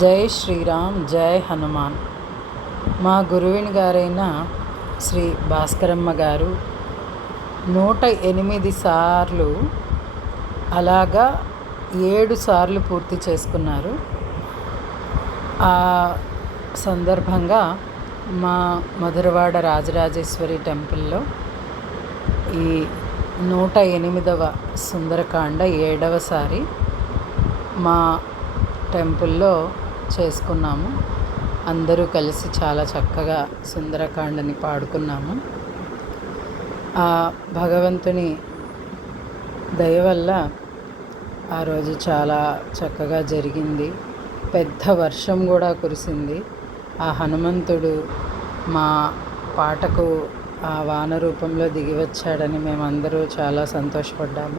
జై శ్రీరామ్, జై హనుమాన్. మా గురువుని గారైన శ్రీ భాస్కరమ్మ గారు 108 సార్లు అలాగా 7 సార్లు పూర్తి చేసుకున్నారు. ఆ సందర్భంగా మా మధురవాడ రాజరాజేశ్వరి టెంపుల్లో ఈ 108వ సుందరకాండ 7వసారి మా టెంపుల్లో చేసుకున్నాము. అందరూ కలిసి చాలా చక్కగా సుందరకాండని పాడుకున్నాము. ఆ భగవంతుని దయ వల్ల ఆ రోజు చాలా చక్కగా జరిగింది. పెద్ద వర్షం కూడా కురిసింది. ఆ హనుమంతుడు మా పాటకు ఆ వాన రూపంలో దిగి వచ్చాడని మేమందరూ చాలా సంతోషపడ్డాము.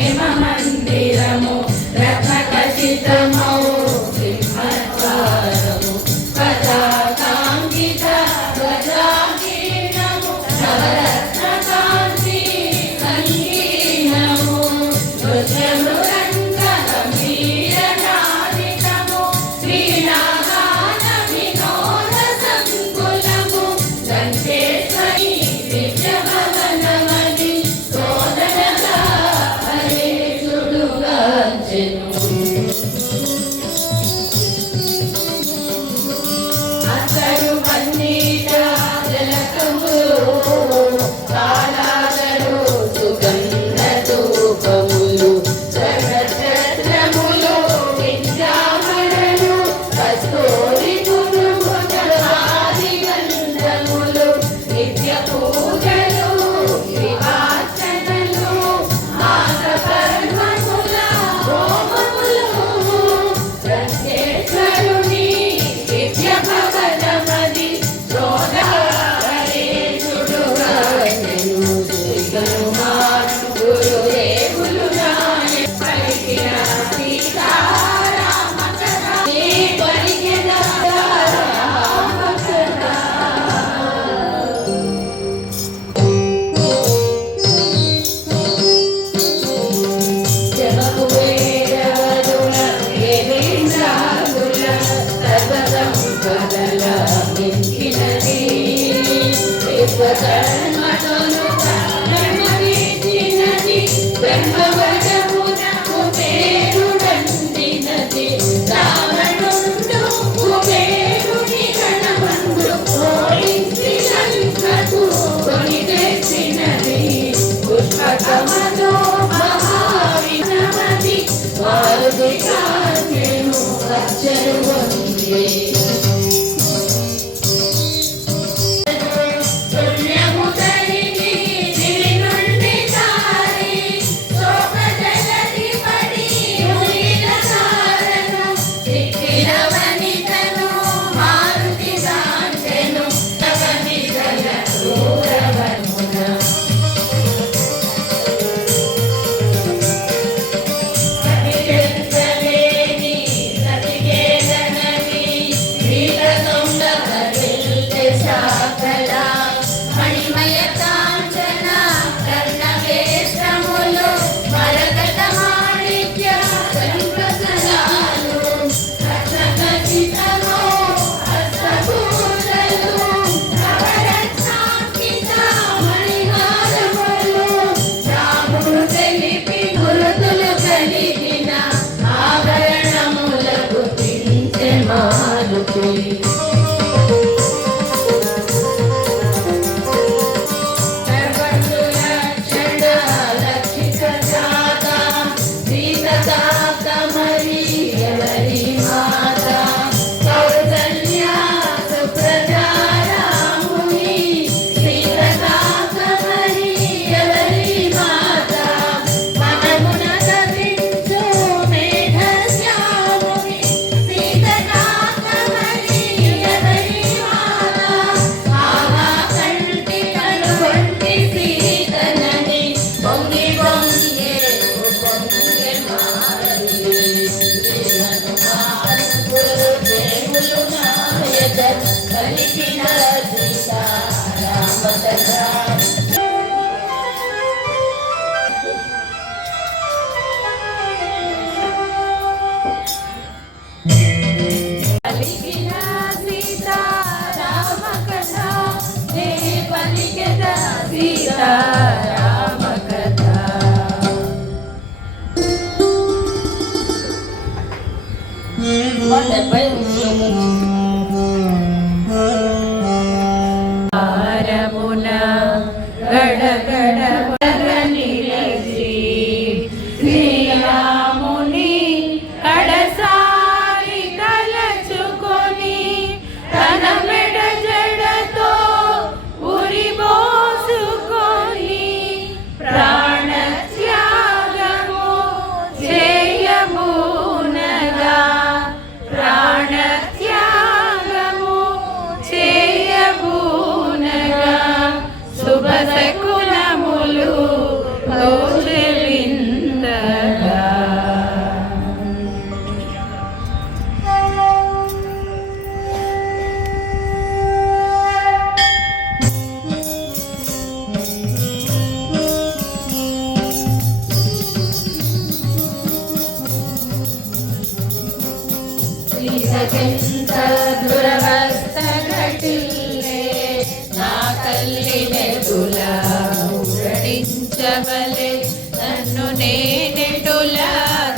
ఊరడించవలే నన్ను నేనెటులా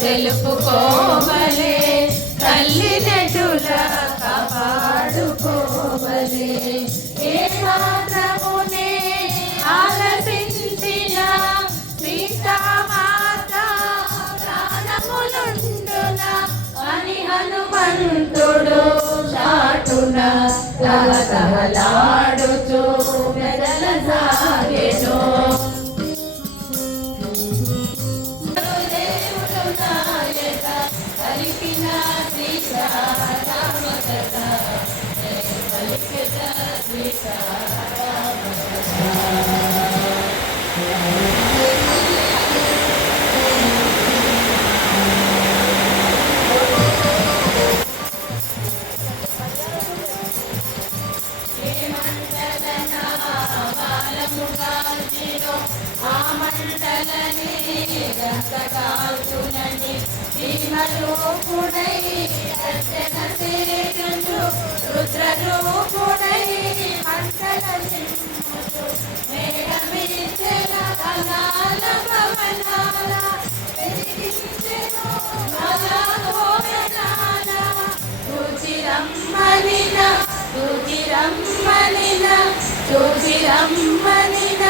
తెలుపుకోవలే తల్లి నెటులా కాపాడుకోవలే ఏ మాత్రమునే ఆలసించిన సీతామాత ప్రాణములుండునా అని హనుమంతుడు చాటున తహతహలాడుచు మెదల సాగెను. దేవుడు నాయక పలికిన సీతారామ కథ పలికిన సీతారామ రుద్రరూపుడై దర్శన సేవించు రుద్రరూపుడై మంటల సింహుచు మేఘమిచ్చెల కలాల పవనాల వెలిగించెను మలహోరనాల రుచిరమ్మనిన రుచిరమ్మనిన రుచిరమ్మనిన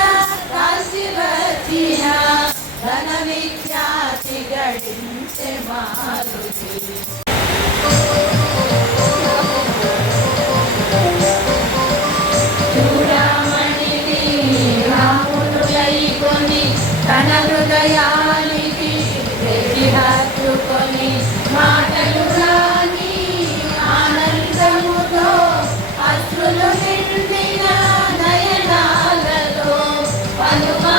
కాశీ వచ్చిన ధన విఖ్యాతి గడించే మారుతి చూడమణిని రాముడులై కొని తన హృదయానికి హత్తుకొని మాటలు రాని ఆనందముతో అశ్రులు నిండిన నయనాలలో పలుమా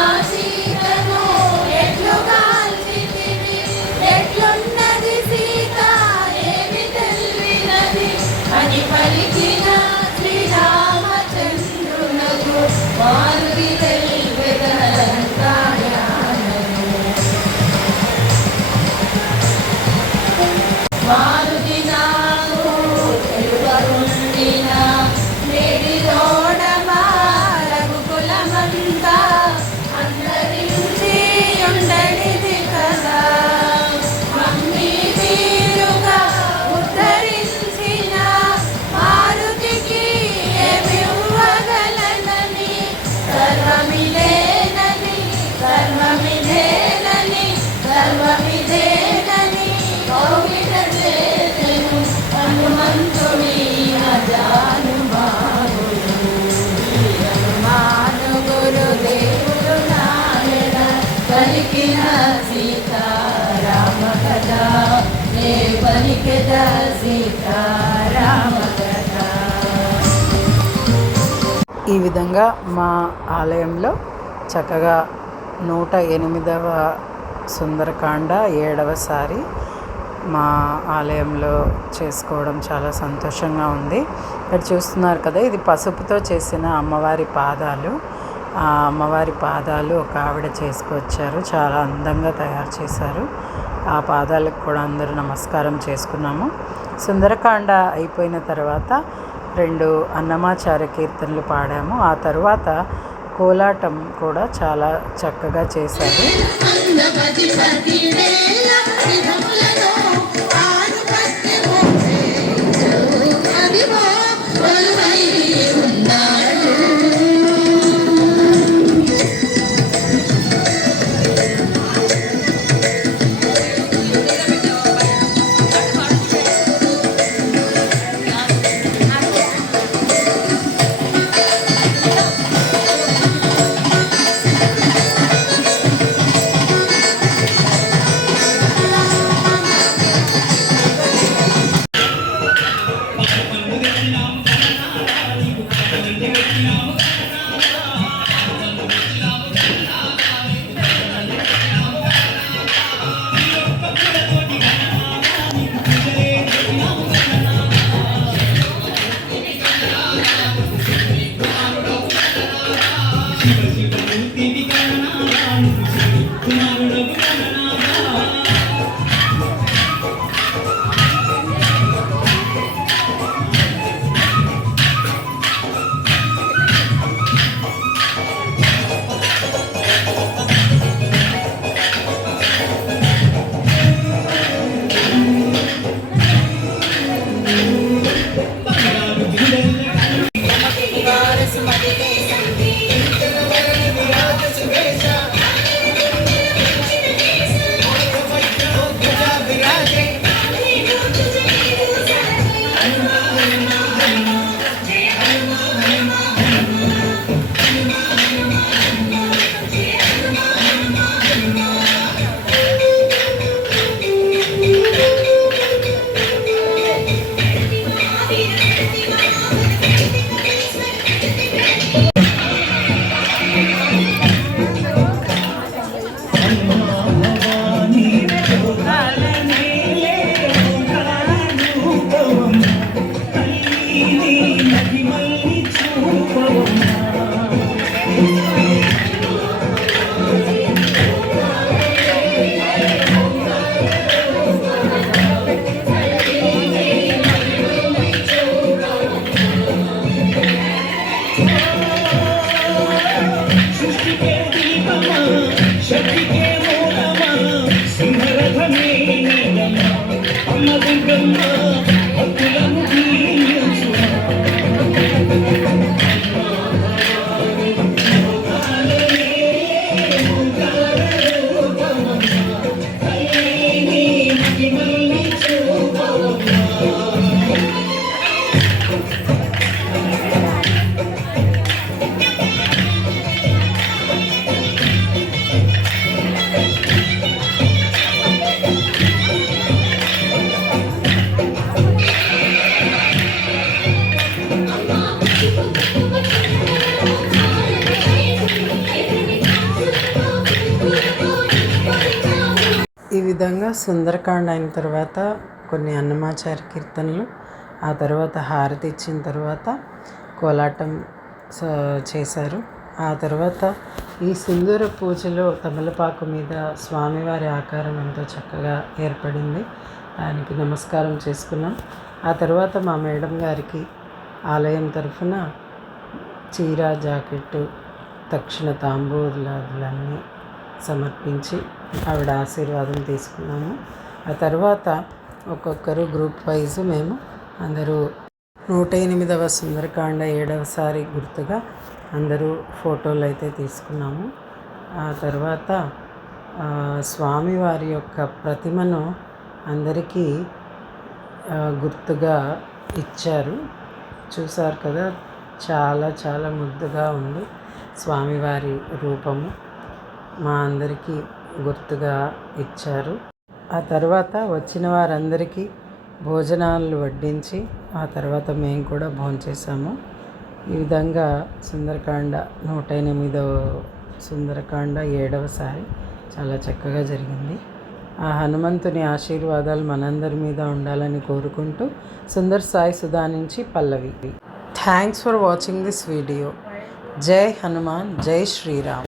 పలికిన శ్రీరామచంద్రునకు మారుతి మారుతి నాకు తెలుపరుండిన నేడి తోడమా రఘుకులమంతా అందరించి ఉండడిది కదా మమ్మీ తీరుగా ఉద్ధరించిన మారుతికి ఏమివ్వగలనని సర్వమిదేనని సర్వమిదేనని సర్వమిదేనని కౌగిట చేసెను హనుమంతుడి అజానుభావుడు హనుమాను గురుదేవుడు నాయన పలికిన సీతారామ కథ నే పలికిన సీతారామ కథ. ఈ విధంగా మా ఆలయంలో చక్కగా 108వ సుందరకాండ 7వసారి మా ఆలయంలో చేసుకోవడం చాలా సంతోషంగా ఉంది. ఇక్కడ చూస్తున్నారు కదా, ఇది పసుపుతో చేసిన అమ్మవారి పాదాలు. ఆ అమ్మవారి పాదాలు ఒక ఆవిడ చేసుకొచ్చారు, చాలా అందంగా తయారు చేశారు. ఆ పాదాలకు కూడా అందరూ నమస్కారం చేసుకున్నాము. సుందరకాండ అయిపోయిన తర్వాత 2 అన్నమాచార్య కీర్తనలు పాడాము. ఆ తర్వాత కోలాటం కూడా చాలా చక్కగా చేశారు. ఈ విధంగా సుందరకాండ అయిన తర్వాత కొన్ని అన్నమాచార్య కీర్తనలు, ఆ తర్వాత హారతి ఇచ్చిన తర్వాత కోలాటం చేశారు. ఆ తర్వాత ఈ సింధూర పూజలో తమలపాకు మీద స్వామివారి ఆకారం ఎంతో చక్కగా ఏర్పడింది. దానికి నమస్కారం చేసుకున్నాం. ఆ తర్వాత మా మేడం గారికి ఆలయం తరఫున చీర, జాకెట్టు, తక్షణ తాంబూలాలన్నీ సమర్పించి ఆవిడ ఆశీర్వాదం తీసుకున్నాము. ఆ తర్వాత ఒక్కొక్కరు గ్రూప్ వైజ్ మేము అందరూ 108వ సుందరకాండ 7వసారి గుర్తుగా అందరూ ఫోటోలు అయితే తీసుకున్నాము. ఆ తర్వాత స్వామివారి యొక్క ప్రతిమను అందరికీ గుర్తుగా ఇచ్చారు. చూసారు కదా, చాలా చాలా ముద్దుగా ఉంది స్వామివారి రూపము. మా అందరికీ గుర్తుగా ఇచ్చారు. ఆ తర్వాత వచ్చిన వారందరికీ భోజనాలు వడ్డించి ఆ తర్వాత మేము కూడా భోంచేసాము. ఈ విధంగా సుందరకాండ 108వ సుందరకాండ 7వసారి చాలా చక్కగా జరిగింది. ఆ హనుమంతుని ఆశీర్వాదాలు మనందరి మీద ఉండాలని కోరుకుంటూ సుందర్ సాయి సుధా నుంచి Pallavi. Thanks for watching this video. జై హనుమాన్, జై శ్రీరామ్.